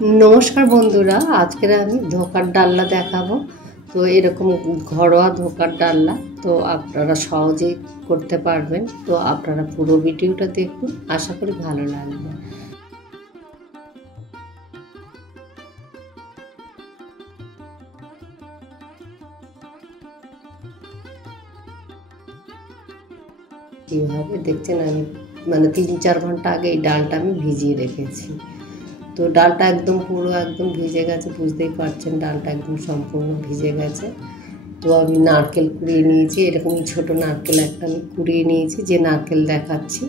नमस्कार बंधुरा आज के धोकार डालना देखाबो। तो एरकम घरोया धोकार डालना तो आपनारा सहजेई करते पारबेन। तो आपनारा पुरो भिडियोटा देखुन, आशा करी भालो लागबे। কিভাবে দেখছেন আমি মানে ৩-৪ ঘন্টা আগে এই ডালটা আমি ভিজিয়ে রেখেছি। তো ডালটা একদম পুরো একদম ভিজে গেছে, বুঝতেই পারছেন ডালটা একদম সম্পূর্ণ ভিজে গেছে। তো আমি নারকেল কুড়িয়ে নিয়েছি, এরকম ছোট নারকেল একটা আমি কুড়িয়ে নিয়েছি, যে নারকেল দেখাচ্ছি।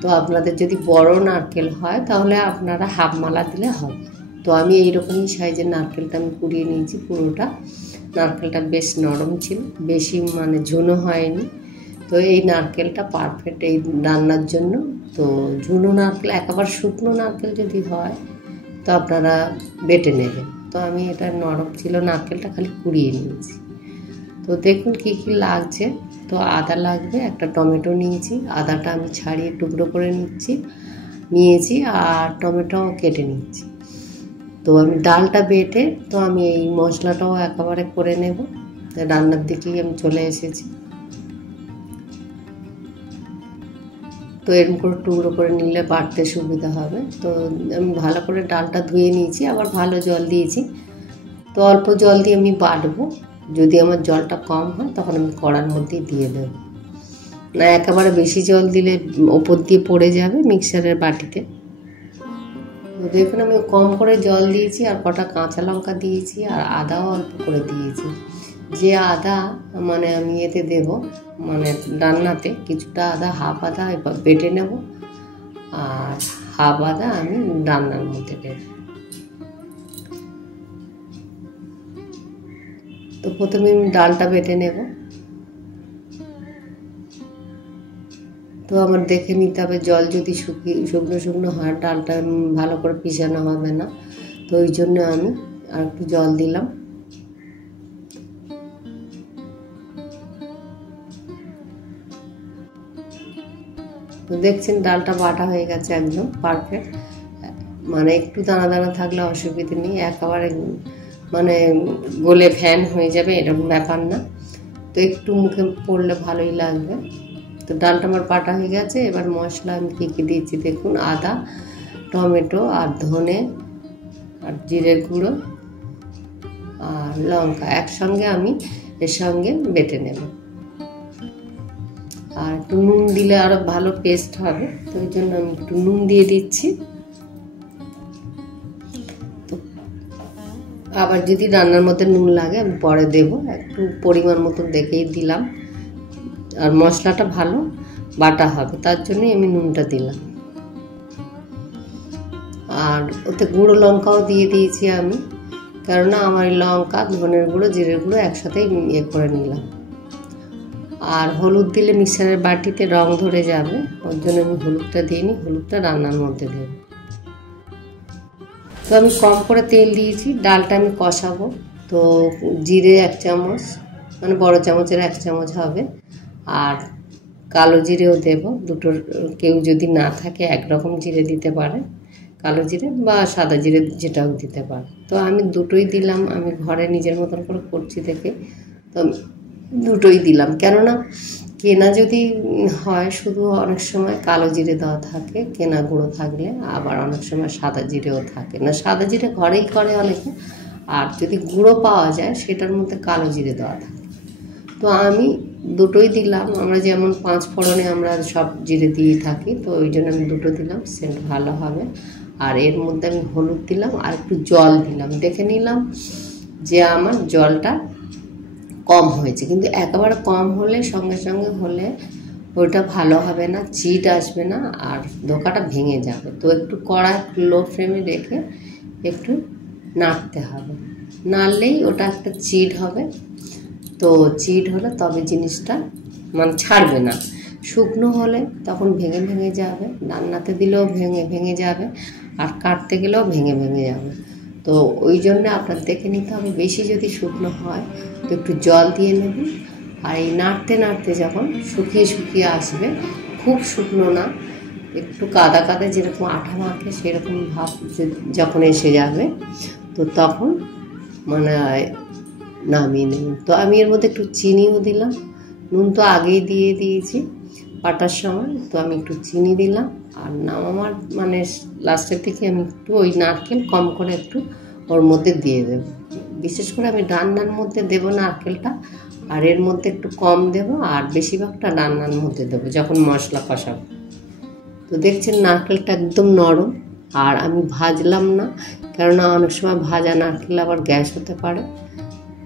তো আপনাদের যদি বড় নারকেল হয় তাহলে আপনারা হাফ মালা দিলে হবে। তো আমি এইরকমই সাইজের নারকেলটা আমি কুড়িয়ে নিয়েছি পুরোটা। নারকেলটা বেশ নরম ছিল, বেশি মানে ঝুনো হয়নি। তো এই নারকেলটা পারফেক্ট এই রান্নার জন্য। তো ঝুনো নারকেল একেবারে শুকনো নারকেল যদি হয় তো আপনারা বেটে নেবেন। তো আমি এটা নরম ছিল নারকেলটা, খালি কুড়িয়ে নিয়েছি। তো দেখুন কি কি লাগছে। তো আদা লাগবে, একটা টমেটো নিয়েছি, আদাটা আমি ছাড়িয়ে টুকরো করে নিয়েছি আর টমেটোও কেটে নিচ্ছি। তো আমি ডালটা বেটে তো আমি এই মশলাটাও একেবারে করে নেব। রান্নার দিকেই আমি চলে এসেছি। তো এরকম করে টুকরো করে নিলে বাটতে সুবিধা হবে। তো আমি ভালো করে ডালটা ধুয়ে নিয়েছি, আবার ভালো জল দিয়েছি। তো অল্প জল দিয়ে আমি বাটবো। যদি আমার জলটা কম হয় তখন আমি কড়ার মধ্যে দিয়ে দেবো, না একেবারে বেশি জল দিলে ওপর দিয়ে পড়ে যাবে মিক্সারের বাটিতে। তো দেখুন আমি কম করে জল দিয়েছি, আর কটা কাঁচা লঙ্কা দিয়েছি, আর আদাও অল্প করে দিয়েছি। যে আদা মানে আমি এতে দেব মানে রান্নাতে কিছুটা আদা, হাফ আদা বেটে নেব, আর হাফ আদা আমি রান্নার মধ্যে দেব। তো প্রথমে আমি ডালটা বেটে নেব। তো আমার দেখে নিতে হবে জল যদি শুকনো শুকনো হয় ডালটা ভালো করে পিষানো হবে না। তো ওই জন্য আমি আর একটু জল দিলাম। তো দেখছেন ডালটা বাটা হয়ে গেছে একদম পারফেক্ট। মানে একটু দানা দানা থাকলে অসুবিধে নেই, একেবারে মানে গলে ফ্যান হয়ে যাবে এরকম ব্যাপার না। তো একটু মুখে পড়লে ভালোই লাগবে। তো ডালটা আমার বাটা হয়ে গেছে। এবার মশলা আমি কী কী দিয়েছি দেখুন, আদা, টমেটো, আর ধনে, আর জিরের গুঁড়ো, আর লঙ্কা একসঙ্গে আমি এর সঙ্গে বেটে নেব। আর একটু নুন দিলে আরও ভালো পেস্ট হবে, তো ওই জন্য আমি একটু নুন দিয়ে দিচ্ছি। তো আবার যদি রান্নার মধ্যে নুন লাগে আমি পরে দেব, একটু পরিমাণ মতন দেখেই দিলাম। আর মশলাটা ভালো বাটা হবে তার জন্যই আমি নুনটা দিলাম। আর ওতে গুঁড়ো লঙ্কাও দিয়ে দিয়েছি আমি, কেননা আমার লঙ্কা, ধনের গুঁড়ো, জিরের গুঁড়ো একসাথেই ইয়ে করে নিলাম। আর হলুদ দিলে মিক্সারের বাটিতে রং ধরে যাবে, ওর জন্য আমি হলুদটা দিইনি, হলুদটা রান্নার মধ্যে দেব। তো আমি কম করে তেল দিয়েছি, ডালটা আমি কষাবো। তো জিরে 1 চামচ, মানে বড় চামচের 1 চামচ হবে, আর কালো জিরেও দেব দুটোর। কেউ যদি না থাকে একরকম জিরে দিতে পারে, কালো জিরে বা সাদা জিরে যেটাও দিতে পারে। তো আমি দুটোই দিলাম, আমি ঘরে নিজের মতন করে করছি দেখে তো দুটোই দিলাম। কেননা কেনা যদি হয় শুধু অনেক সময় কালো জিরে দেওয়া থাকে কেনা গুঁড়ো থাকলে, আবার অনেক সময় সাদা জিরেও থাকে না, সাদা জিরে ঘরেই করে অনেকে, আর যদি গুঁড়ো পাওয়া যায় সেটার মধ্যে কালো জিরে দেওয়া থাকে। তো আমি দুটোই দিলাম। আমরা যেমন 5 ফোড়নে আমরা সব জিরে দিয়ে থাকি, তো ওই জন্য আমি দুটো দিলাম, সেন্ট ভালো হবে। আর এর মধ্যে আমি হলুদ দিলাম আর একটু জল দিলাম। দেখে নিলাম যে আমার জলটা কম হয়েছে, কিন্তু একেবারে কম হলে সঙ্গে সঙ্গে হলে ওইটা ভালো হবে না, চিট আসবে না, আর ধোকাটা ভেঙে যাবে। তো একটু কড়া লো ফ্লেমে রেখে একটু নাড়তে হবে, নাড়লেই ওটা একটা চিট হবে। তো চিট হলে তবে জিনিসটা মানে ছাড়বে না। শুকনো হলে তখন ভেঙে ভেঙে যাবে, রান্নাতে দিলেও ভেঙে ভেঙে যাবে, আর কাটতে গেলেও ভেঙে ভেঙে যাবে। তো ওই জন্য আপনার দেখে নিতে হবে, বেশি যদি শুকনো হয় তো একটু জল দিয়ে নেবেন। আর এই নাড়তে নাড়তে যখন শুকিয়ে শুকিয়ে আসবে, খুব শুকনো না, একটু কাদা কাদা যেরকম আঠা মাখে সেরকম ভাব যখন এসে যাবে তো তখন মানে নামিয়ে নেবেন। তো আমি এর মধ্যে একটু চিনিও দিলাম, নুন তো আগেই দিয়ে দিয়েছি পাটার সময়, তো আমি একটু চিনি দিলাম। আর নামাবার মানে লাস্টের দিকে আমি একটু ওই নারকেল কম করে একটু ওর মধ্যে দিয়ে দেবো। বিশেষ করে আমি রান্নার মধ্যে দেবো নারকেলটা, আর এর মধ্যে একটু কম দেবো, আর বেশিরভাগটা রান্নার মধ্যে দেবো যখন মশলা কষাবো। তো দেখছেন নারকেলটা একদম নরম, আর আমি ভাজলাম না, কেননা অনেক সময় ভাজা নারকেল আবার গ্যাস হতে পারে।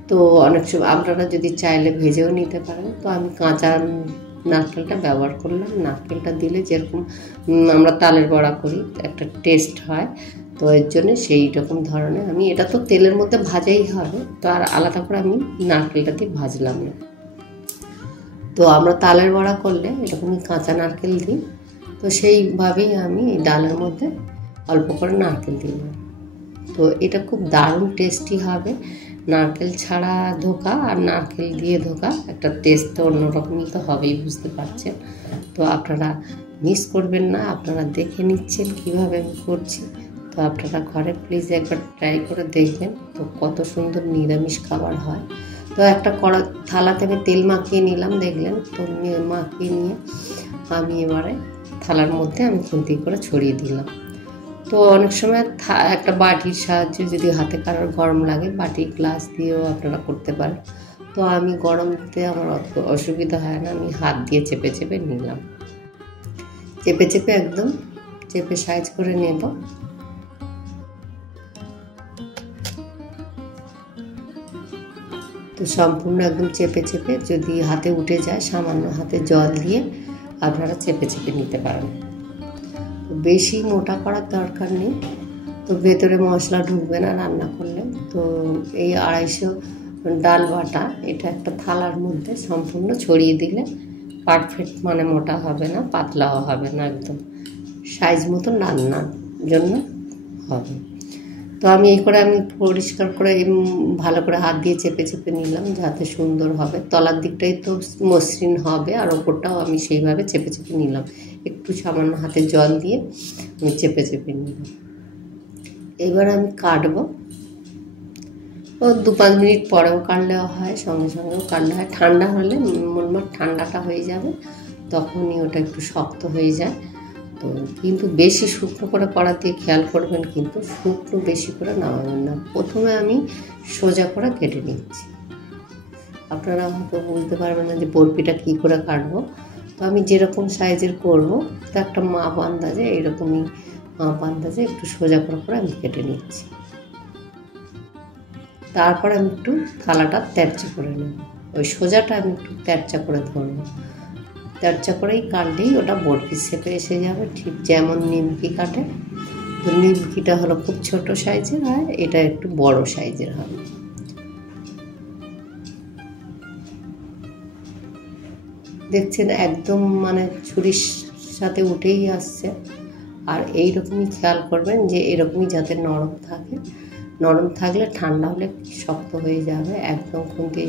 তো অনেক সময় আপনারা যদি চাইলে ভেজেও নিতে পারেন। তো আমি কাঁচা নারকেলটা ব্যবহার করলাম। নারকেলটা দিলে যেরকম আমরা তালের বড়া করি একটা টেস্ট হয়, তো এর জন্য সেই রকম ধরনের আমি এটা তো তেলের মধ্যে ভাজাই হবে, তো আর আলাদা করে আমি নারকেলটা দিয়ে ভাজলাম না। তো আমরা তালের বড়া করলে এরকমই কাঁচা নারকেল দিই, তো সেইভাবেই আমি ডালের মধ্যে অল্প করে নারকেল দিলাম। তো এটা খুব দারুণ টেস্টি হবে। নারকেল ছাড়া ধোকা আর নারকেল দিয়ে ধোকা একটা টেস্ট তো অন্যরকমই তো হবেই, বুঝতে পারছেন। তো আপনারা মিস করবেন না, আপনারা দেখে নিচ্ছেন কীভাবে আমি করছি। তো আপনারা ঘরে প্লিজ একবার ট্রাই করে দেখবেন, তো কত সুন্দর নিরামিষ খাবার হয়। তো একটা থালাতে আমি তেল মাখিয়ে নিলাম, দেখলেন তো মাখিয়ে নিয়ে আমি এবারে থালার মধ্যে আমি খুন্তি করে ছড়িয়ে দিলাম। তো অনেক সময় একটা বাটির সাহায্যে যদি হাতে কারোর গরম লাগে বাটি গ্লাস দিয়েও আপনারা করতে পারেন। তো আমি গরম দিতে আমার অসুবিধা হয় না, আমি হাত দিয়ে চেপে চেপে নিলাম, চেপে চেপে একদম চেপে সাইজ করে নেব। তো সম্পূর্ণ একদম চেপে চেপে যদি হাতে উঠে যায় সামান্য হাতে জল দিয়ে আপনারা চেপে চেপে নিতে পারেন। বেশি মোটা করার দরকার নেই, তো ভেতরে মশলা ঢুকবে না রান্না করলে। তো এই 250 ডাল বাটা এটা একটা থালার মধ্যে সম্পূর্ণ ছড়িয়ে দিলে পারফেক্ট মানে মোটা হবে না, পাতলাও হবে না, একদম সাইজ মতন রান্নার জন্য হবে। তো আমি এই করে আমি পরিষ্কার করে ভালো করে হাত দিয়ে চেপে চেপে নিলাম, যাতে সুন্দর হবে। তলার দিকটাই তো মসৃণ হবে, আর ওপরটাও আমি সেইভাবে চেপে চেপে নিলাম, একটু সামান্য হাতে জল দিয়ে আমি চেপে চেপে নিলাম। এবার আমি কাটবো, ও 2-5 মিনিট পরেও কাটলেও হয়, সঙ্গে সঙ্গেও কাটলে হয়। ঠান্ডা হলে মোটমাট ঠান্ডাটা হয়ে যাবে, তখনই ওটা একটু শক্ত হয়ে যায়। তো কিন্তু বেশি শুকনো করে করা দিয়ে খেয়াল করবেন, কিন্তু শুকনো বেশি করে নামাবেন না। প্রথমে আমি সোজা করে কেটে নিচ্ছি, আপনারা হয়তো বুঝতে পারবেন না যে বরফিটা কী করে কাটবো। তো আমি যেরকম সাইজের করবো তো একটা মাপ আন্দাজে, এইরকমই মাপ আন্দাজে একটু সোজা করে আমি কেটে নিচ্ছি। তারপর আমি একটু থালাটা তেরচা করে নেব, ওই সোজাটা আমি একটু তেরচা করে ধরবো। তেরচা করেই কাটলেই ওটা বরফি শেপে এসে যাবে, ঠিক যেমন নিমকি কাটে। তো নিমকিটা হলো খুব ছোট সাইজের, আর এটা একটু বড় সাইজের হবে। দেখছেন একদম মানে ছুরির সাথে উঠেই আসছে। আর এইরকমই খেয়াল করবেন যে এরকমই যাতে নরম থাকে, নরম থাকলে ঠান্ডা হলে শক্ত হয়ে যাবে। একদম খুন্তি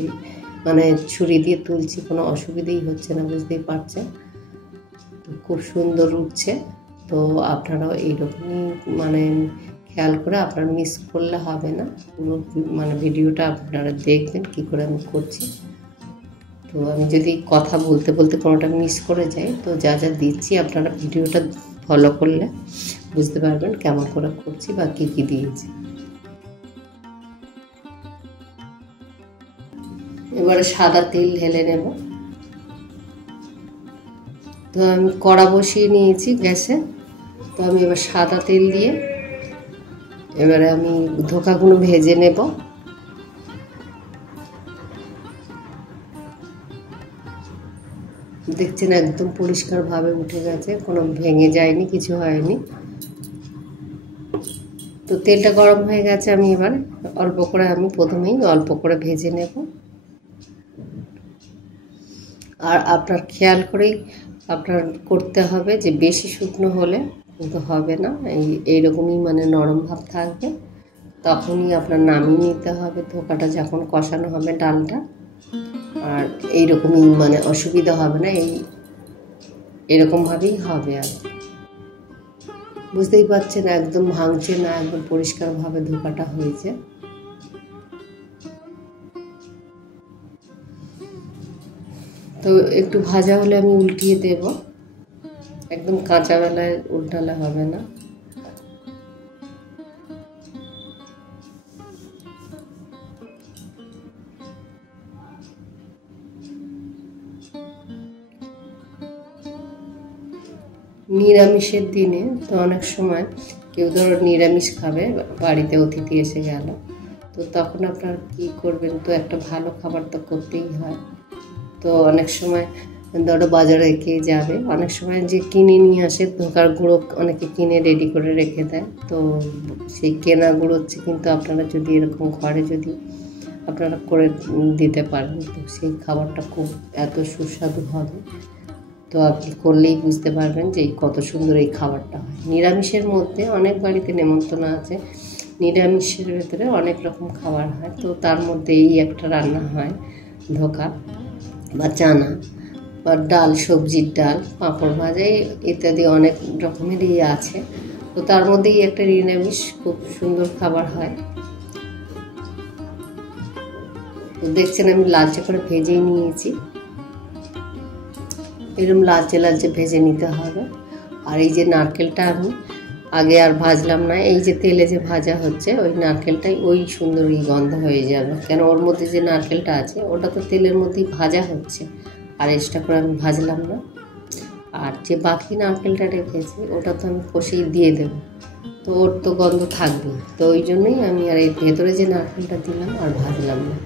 মানে ছুরি দিয়ে তুলছি, কোনো অসুবিধেই হচ্ছে না, বুঝতেই পারছেন। তো খুব সুন্দর উঠছে। তো আপনারাও এইরকমই মানে খেয়াল করে আপনারা মিস করলে হবে না, পুরো মানে ভিডিওটা আপনারা দেখবেন কী করে আমি করছি। তো আমি যদি কথা বলতে বলতে কোনোটা মিস করে যাই, তো যা যা দিচ্ছি আপনারা ভিডিওটা ফলো করলে বুঝতে পারবেন কেমন করে করছি বা কী কী দিয়েছি। এবারে সাদা তেল ঢেলে নেব। তো আমি কড়া বসিয়ে নিয়েছি গ্যাসে। তো আমি এবার সাদা তেল দিয়ে এবারে আমি ধোকাগুলো ভেজে নেব। দেখছেন একদম পরিষ্কারভাবে উঠে গেছে, কোনো ভেঙে যায়নি, কিছু হয়নি। তো তেলটা গরম হয়ে গেছে, আমি এবার অল্প করে আমি প্রথমেই অল্প করে ভেজে নেব। আর আপনার খেয়াল করেই আপনার করতে হবে যে বেশি শুকনো হলে কিন্তু হবে না, এইরকমই মানে নরম ভাব থাকবে, তখনই আপনার নামিয়ে নিতে হবে। ধোকাটা যখন কষানো হবে ডালটা, আর এইরকমই মানে অসুবিধা হবে না, এরকমভাবেই হবে। আর বুঝতেই পারছেন একদম ভাঙছে না, একদম পরিষ্কারভাবে ধোকাটা হয়েছে। তো একটু ভাজা হলে আমি উল্টিয়ে দেব, একদম কাঁচা বেলায় উল্টালে হবে না। নিরামিষের দিনে তো অনেক সময় কেউ ধরো নিরামিষ খাবে, বাড়িতে অতিথি এসে গেল, তো তখন আপনারা কী করবেন, তো একটা ভালো খাবার তো করতেই হয়। তো অনেক সময় ধরো বাজারে কে যাবে, অনেক সময় যে কিনে নিয়ে আসে ধোকার গুঁড়ো অনেকে কিনে রেডি করে রেখে দেয়, তো সেই কেনা গুঁড়ো হচ্ছে, কিন্তু আপনারা যদি এরকম ঘরে যদি আপনারা করে দিতে পারেন, তো সেই খাবারটা খুব এত সুস্বাদু হবে। তো আপনি করলেই বুঝতে পারবেন যে কত সুন্দর এই খাবারটা হয়। নিরামিষের মধ্যে অনেক বাড়িতে নেমন্তন্ন আছে, নিরামিষের ভেতরে অনেক রকম খাবার হয়, তো তার মধ্যে এই একটা রান্না হয় ধোকা বা চানা বা ডাল, সবজির ডাল, পাঁপড় ভাজা ইত্যাদি অনেক রকমেরই আছে। তো তার মধ্যেই একটা নিরামিষ খুব সুন্দর খাবার হয়। তো দেখছেন আমি লালচে করে ভেজেই নিয়েছি, এরকম লালচে লালচে ভেজে নিতে হবে। আর এই যে নারকেলটা আমি আগে আর ভাজলাম না, এই যে তেলে যে ভাজা হচ্ছে ওই নারকেলটাই ওই সুন্দরই গন্ধ হয়ে যাবে, কেন ওর মধ্যে যে নারকেলটা আছে ওটা তো তেলের মধ্যেই ভাজা হচ্ছে, আর এক্সট্রা করে আমি ভাজলাম না। আর যে বাকি নারকেলটা রেখেছি ওটা তো আমি কষেই দিয়ে দেবো, তো ওর তো গন্ধ থাকবে, তো ওই জন্যই আমি আর এই ভেতরে যে নারকেলটা দিলাম আর ভাজলাম না।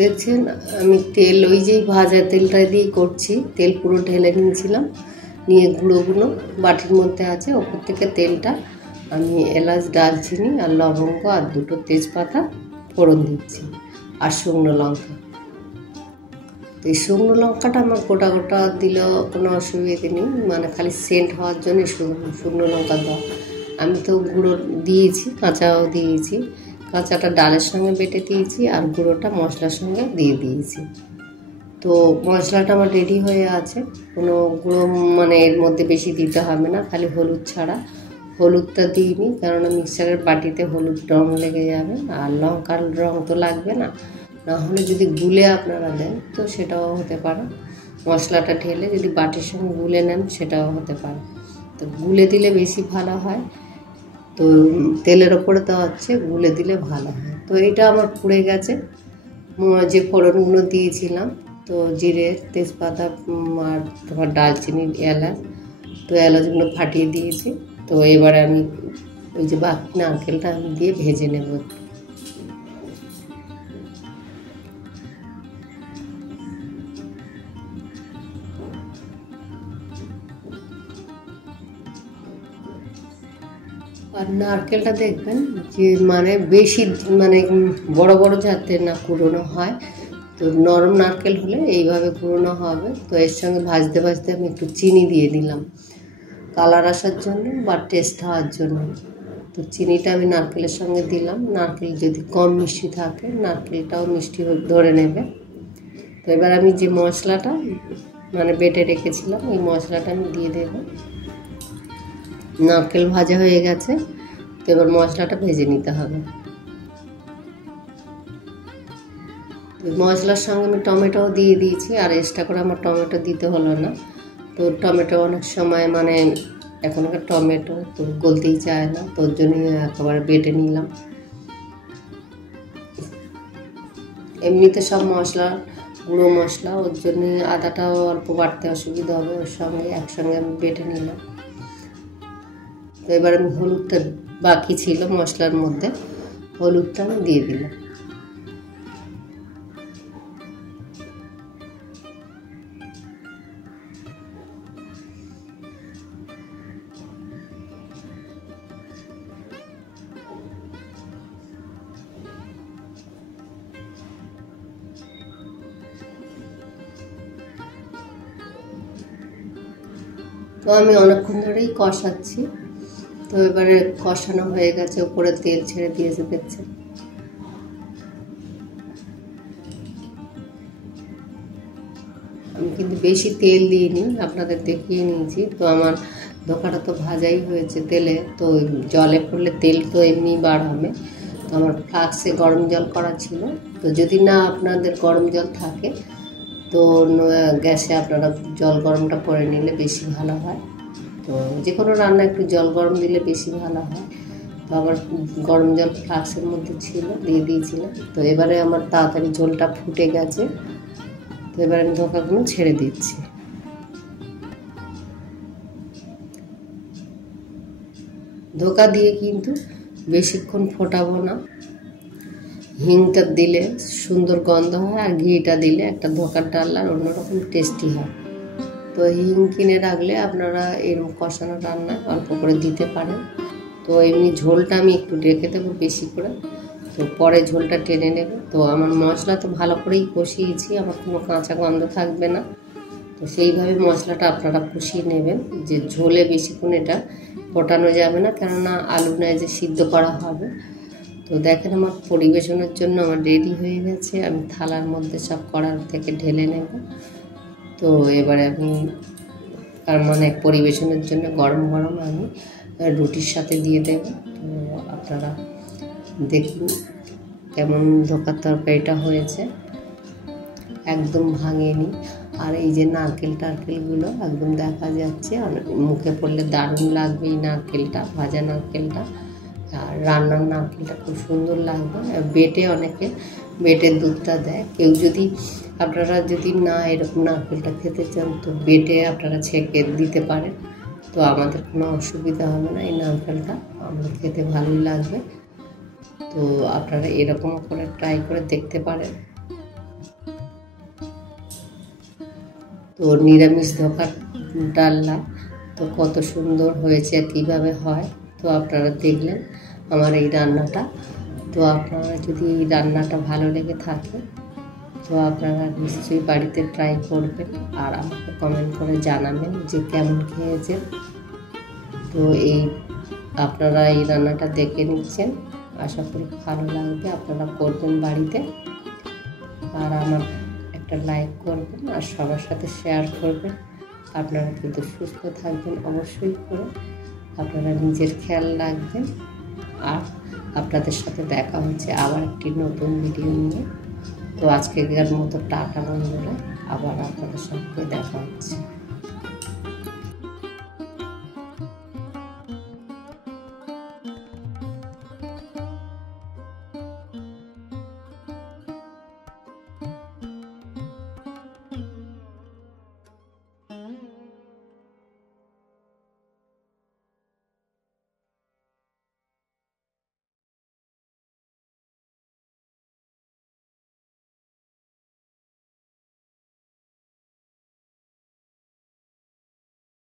দেখছেন আমি তেল ওই যেই ভাজা তেলটা দিয়েই করছি, তেল পুরো ঢেলে নিয়েছিলাম, নিয়ে গুঁড়োগুলো বাটির মধ্যে আছে, ওপর থেকে তেলটা আমি এলাচ, দারচিনি আর লবঙ্গ আর দুটো তেজপাতা ফোড়ন দিচ্ছি, আর শুকনো লঙ্কা। তো এই শুকনো লঙ্কাটা আমার গোটা গোটা দিলেও কোনো অসুবিধে নেই, মানে খালি সেন্ট হওয়ার জন্য শুকনো লঙ্কা দেওয়া। আমি তো গুঁড়ো দিয়েছি, কাঁচাও দিয়েছি, কাঁচাটা ডালের সঙ্গে বেটে দিয়েছি আর গুঁড়োটা মশলার সঙ্গে দিয়ে দিয়েছি। তো মশলাটা আমার রেডি হয়ে আছে, কোনো গুঁড়ো মানে এর মধ্যে বেশি দিতে হবে না, খালি হলুদ ছাড়া। হলুদটা দিইনি কারণ মিক্সারের বাটিতে হলুদ রং লেগে যাবে, আর লঙ্কার রং তো লাগবে না, নাহলে যদি গুলে আপনারা দেন তো সেটাও হতে পারে। মশলাটা ঢেলে যদি বাটির সঙ্গে গুলে নেন সেটাও হতে পারে, তো গুলে দিলে বেশি ভালো হয়। তো তেলের ওপরে দেওয়া হচ্ছে, গুলে দিলে ভালো হয়। তো এটা আমার পুড়ে গেছে, যে ফোড়নগুলো দিয়েছিলাম, তো জিরে, তেজপাতা আর তোমার দারচিনি, এলাচ, তো এলাচগুলো ফাটিয়ে দিয়েছি। তো এবারে আমি ওই যে বাকি নারকেলটা আমি দিয়ে ভেজে নেব। আর নারকেলটা দেখবেন যে মানে বেশি মানে বড় বড় যাতে না কুড়োনো হয়, তো নরম নারকেল হলে এইভাবে কুড়োনো হবে। তো এর সঙ্গে ভাজতে ভাজতে আমি একটু চিনি দিয়ে দিলাম কালার আসার জন্য বা টেস্ট হওয়ার জন্য। তো চিনিটা আমি নারকেলের সঙ্গে দিলাম, নারকেল যদি কম মিষ্টি থাকে নারকেলটাও মিষ্টি ধরে নেবে। তো এবার আমি যে মশলাটা মানে বেটে রেখেছিলাম এই মশলাটা আমি দিয়ে দেব। নারকেল ভাজা হয়ে গেছে, তো এবার মশলাটা ভেজে নিতে হবে। মশলার সঙ্গে আমি টমেটোও দিয়ে দিয়েছি, আর এক্সট্রা করে আমার টমেটো দিতে হলো না। তো টমেটো অনেক সময় মানে এখনকার টমেটো তো গলতেই চায় না, তোর জন্য একেবারে বেটে নিলাম। এমনিতে সব মশলা গুঁড়ো মশলা, ওর জন্য আদাটাও অল্প বাটতে অসুবিধা হবে, ওর সঙ্গে একসঙ্গে আমি বেটে নিলাম। তো এবার আমি হলুদটা বাকি ছিল মশলার মধ্যে, হলুদটা আমি দিয়ে দিলাম। তো আমি অনেকক্ষণ ধরেই কষাচ্ছি। তো এবারে কষানো হয়ে গেছে, উপরে তেল ছেড়ে দিয়েছে দেখছেন। আমি কিন্তু বেশি তেল দিইনি, আপনাদের দেখিয়ে নিয়েছি। তো আমার ধোকাটা তো ভাজাই হয়েছে তেলে, তো জলে পড়লে তেল তো এমনি বার হবে। তো আমার ফ্লাক্সে গরম জল করা ছিল। তো যদি না আপনাদের গরম জল থাকে তো গ্যাসে আপনারা জল গরমটা করে নিলে বেশি ভালো হয়। তো যে কোনো রান্না একটু জল গরম দিলে বেশি ভালো হয়। তো আবার গরম জল ফ্লাক্সের মধ্যে ছিল, দিয়ে দিয়েছিলাম। তো এবারে আমার তাড়াতাড়ি ঝোলটা ফুটে গেছে। তো এবারে আমি ধোকাগুলো ছেড়ে দিচ্ছি। ধোকা দিয়ে কিন্তু বেশিক্ষণ ফোটাবো না। হিংটা দিলে সুন্দর গন্ধ হয়, আর ঘিটা দিলে একটা ধোকার ডাল অন্যরকম টেস্টি হয়। তো হিং কিনে রাখলে আপনারা এরকম কষানো রান্না অল্প করে দিতে পারেন। তো এমনি ঝোলটা আমি একটু রেখে দেবো বেশি করে, তো পরে ঝোলটা টেনে নেবে। তো আমার মশলা তো ভালো করেই কষিয়েছি, আমার কোনো কাঁচা গন্ধ থাকবে না। তো সেইভাবে মশলাটা আপনারা কষিয়ে নেবেন, যে ঝোলে বেশিক্ষণ এটা ফোটানো যাবে না, কেননা আলু নয় যে সিদ্ধ করা হবে। তো দেখেন আমার পরিবেশনের জন্য আমার রেডি হয়ে গেছে। আমি থালার মধ্যে সব কড়ার থেকে ঢেলে নেব। তো এবারে আমি মানে পরিবেশনের জন্য গরম গরম আমি রুটির সাথে দিয়ে দেব। তো আপনারা দেখুন কেমন ধোকার তরকারিটা হয়েছে, একদম ভাঙেনি। আর এই যে নারকেল টারকেলগুলো একদম দেখা যাচ্ছে, মুখে পড়লে দারুণ লাগবে এই নারকেলটা, ভাজা নারকেলটা। আর রান্নার নারকেলটা খুব সুন্দর লাগবে। বেটে অনেকে বেটের দুধটা দেয়, কেউ যদি আপনারা যদি না এরকম নারকেলটা খেতে চান তো বেটে আপনারা ছেঁকে দিতে পারেন। তো আমাদের কোনো অসুবিধা হবে না, এই নারকেলটা আমরা খেতে ভালোই লাগবে। তো আপনারা এরকম করে ট্রাই করে দেখতে পারেন। তো নিরামিষ ধোকার ডালনা তো কত সুন্দর হয়েছে, কীভাবে হয় তো আপনারা দেখলেন আমার এই রান্নাটা। তো আপনারা যদি এই রান্নাটা ভালো লেগে থাকে তো আপনারা নিশ্চয়ই বাড়িতে ট্রাই করবেন, আর আমাকে কমেন্ট করে জানাবেন যে কেমন খেয়েছেন। তো আপনারা এই রান্নাটা দেখে নিচ্ছেন, আশা করি ভালো লাগবে, আপনারা করবেন বাড়িতে। আর আমার একটা লাইক করবেন আর সবার সাথে শেয়ার করবেন। আপনারা কিন্তু সুস্থ থাকবেন অবশ্যই করে, আপনারা নিজের খেয়াল রাখবেন। আর আপনাদের সাথে দেখা হচ্ছে আবার একটি নতুন ভিডিও নিয়ে। তো আজকের মতো টাটা বন্ধুরা, আবার আপনাদের সঙ্গে দেখা হচ্ছে।